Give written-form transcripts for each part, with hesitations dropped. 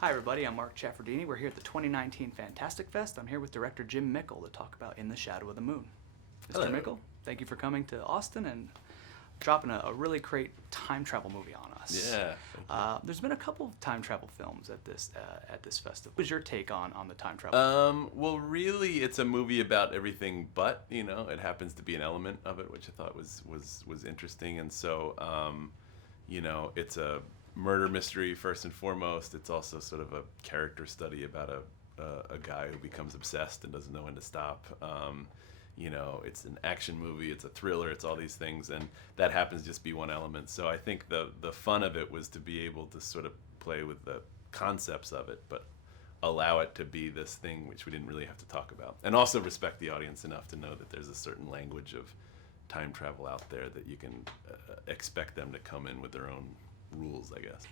Hi everybody, I'm Mark Chaffardini. We're here at the 2019 Fantastic Fest. I'm here with director Jim Mickle to talk about In the Shadow of the Moon. Mr. Hello. Mickle, thank you for coming to Austin and dropping a really great time travel movie on us. Yeah. There's been a couple of time travel films at this festival. What was your take on the time travel? Well, really, it's a movie about everything, but it happens to be an element of it, which I thought was interesting, and so it's a murder mystery first and foremost. It's also sort of a character study about a guy who becomes obsessed and doesn't know when to stop. It's an action movie, it's a thriller, it's all these things, and that happens to just be one element. So I think the fun of it was to be able to sort of play with the concepts of it, but allow it to be this thing which we didn't really have to talk about. And also respect the audience enough to know that there's a certain language of time travel out there that you can expect them to come in with their own rules, I guess.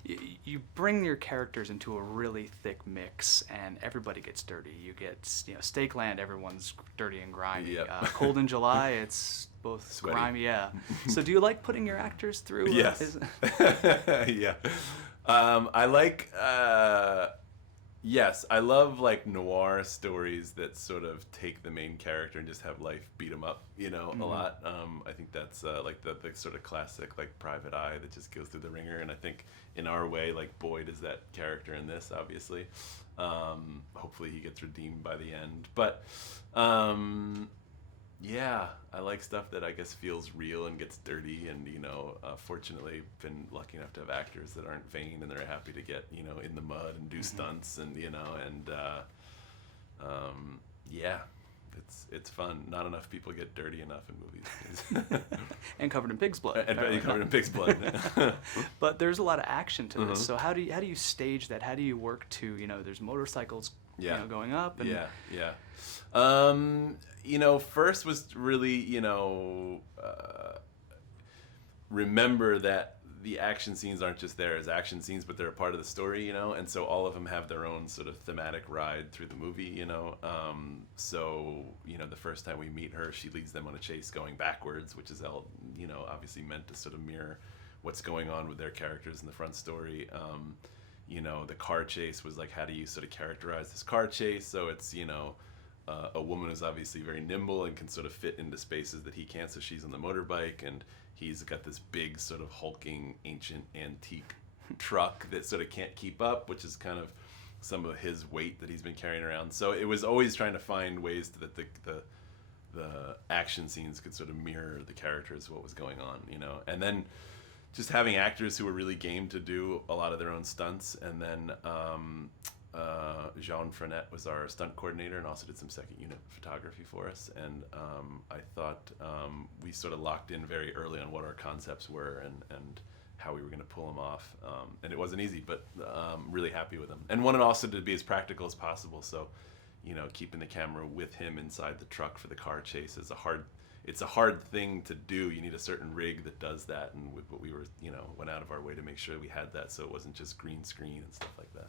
You bring your characters into a really thick mix, and everybody gets dirty. You get, Steakland, everyone's dirty and grimy. Yep. Cold in July, it's both Sweaty. grimy, yeah. So do you like putting your actors through? Yes. Yeah. I like. Yes, I love like noir stories that sort of take the main character and just have life beat him up, a lot. I think that's like the sort of classic like Private Eye that just goes through the ringer, and I think in our way, like Boyd is that character in this, obviously. Hopefully he gets redeemed by the end, but yeah, I like stuff that I guess feels real and gets dirty, and fortunately been lucky enough to have actors that aren't vain and they're happy to get in the mud and do stunts, and yeah, it's fun. Not enough people get dirty enough in movies. And covered in pig's blood. And covered in pig's blood. But there's a lot of action to this. So how do you stage that? How do you work to there's motorcycles going up? And Yeah. First was really, remember that the action scenes aren't just there as action scenes, but they're a part of the story, and so all of them have their own sort of thematic ride through the movie, So, the first time we meet her, she leads them on a chase going backwards, which is, obviously meant to sort of mirror what's going on with their characters in the front story. The car chase was like, how do you sort of characterize this car chase? So it's, a woman who's obviously very nimble and can sort of fit into spaces that he can't, so she's on the motorbike, and he's got this big sort of hulking ancient antique truck that sort of can't keep up, which is kind of some of his weight that he's been carrying around. So it was always trying to find ways that the action scenes could sort of mirror the characters, what was going on, and then just having actors who were really game to do a lot of their own stunts, and then Jean Frenette was our stunt coordinator and also did some second unit photography for us, and I thought we sort of locked in very early on what our concepts were and how we were going to pull them off, and it wasn't easy, but really happy with them, and wanted also to be as practical as possible, so keeping the camera with him inside the truck for the car chase is it's a hard thing to do. You need a certain rig that does that, and but we were, went out of our way to make sure we had that, so it wasn't just green screen and stuff like that.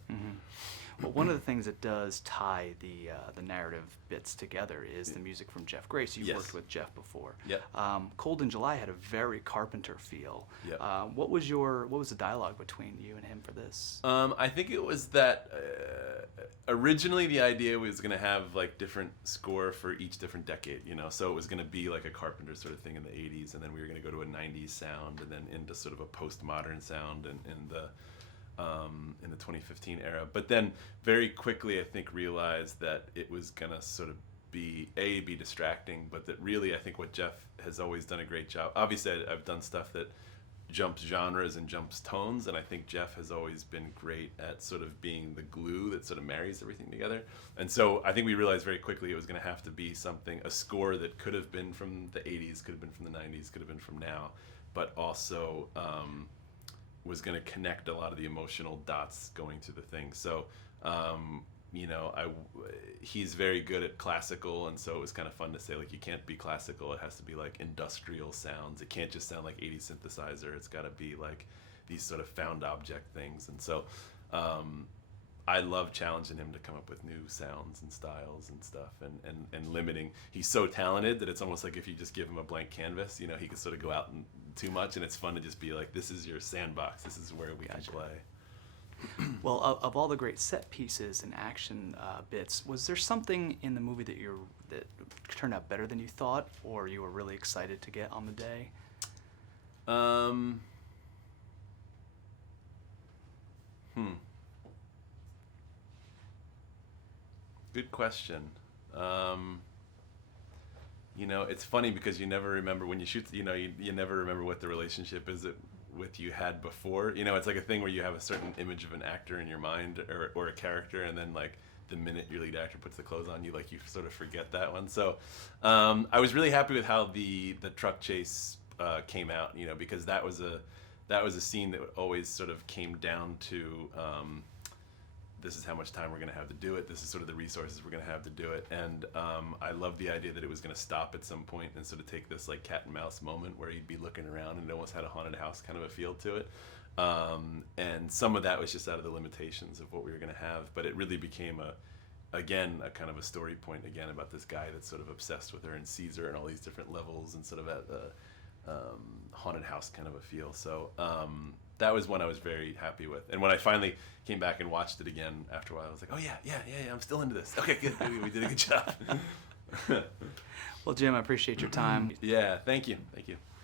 Well, one of the things that does tie the narrative bits together is the music from Jeff Gracey. You've worked with Jeff before. Yep. Cold in July had a very Carpenter feel. Yep. What was the dialogue between you and him for this? I think it was that originally the idea was going to have like different score for each different decade, so it was going to be like a Carpenter sort of thing in the 80s, and then we were going to go to a 90s sound, and then into sort of a postmodern sound in the 2015 era. But then very quickly I think realized that it was going to sort of be distracting, but that really I think what Jeff has always done a great job. Obviously I've done stuff that jumps genres and jumps tones, and I think Jeff has always been great at sort of being the glue that sort of marries everything together. And so I think we realized very quickly it was going to have to be a score that could have been from the 80s, could have been from the 90s, could have been from now, but also was going to connect a lot of the emotional dots going through the thing. So he's very good at classical, and so it was kind of fun to say, like, you can't be classical, it has to be like industrial sounds. It can't just sound like 80s synthesizer, it's got to be like these sort of found object things. And so I love challenging him to come up with new sounds and styles and stuff, and limiting. He's so talented that it's almost like if you just give him a blank canvas, he can sort of go out and too much, and it's fun to just be like, this is your sandbox, this is where we can play. Well, of all the great set pieces and action bits, was there something in the movie that turned out better than you thought, or you were really excited to get on the day? Um, hmm. Good question. Um, it's funny because you never remember when you shoot. You never remember what the relationship is with you had before. It's like a thing where you have a certain image of an actor in your mind or a character, and then like the minute your lead actor puts the clothes on you, like you sort of forget that one. So I was really happy with how the truck chase came out. Because that was a scene that always sort of came down to. This is how much time we're going to have to do it. This is sort of the resources we're going to have to do it. And I love the idea that it was going to stop at some point and sort of take this like cat and mouse moment where you'd be looking around and it almost had a haunted house kind of a feel to it. And some of that was just out of the limitations of what we were going to have. But it really became a kind of a story point again about this guy that's sort of obsessed with her and sees her in all these different levels and sort of at the haunted house kind of a feel. So that was one I was very happy with. And when I finally came back and watched it again after a while, I was like, oh yeah, I'm still into this. Okay, good. We did a good job. Well, Jim, I appreciate your time. Yeah, thank you.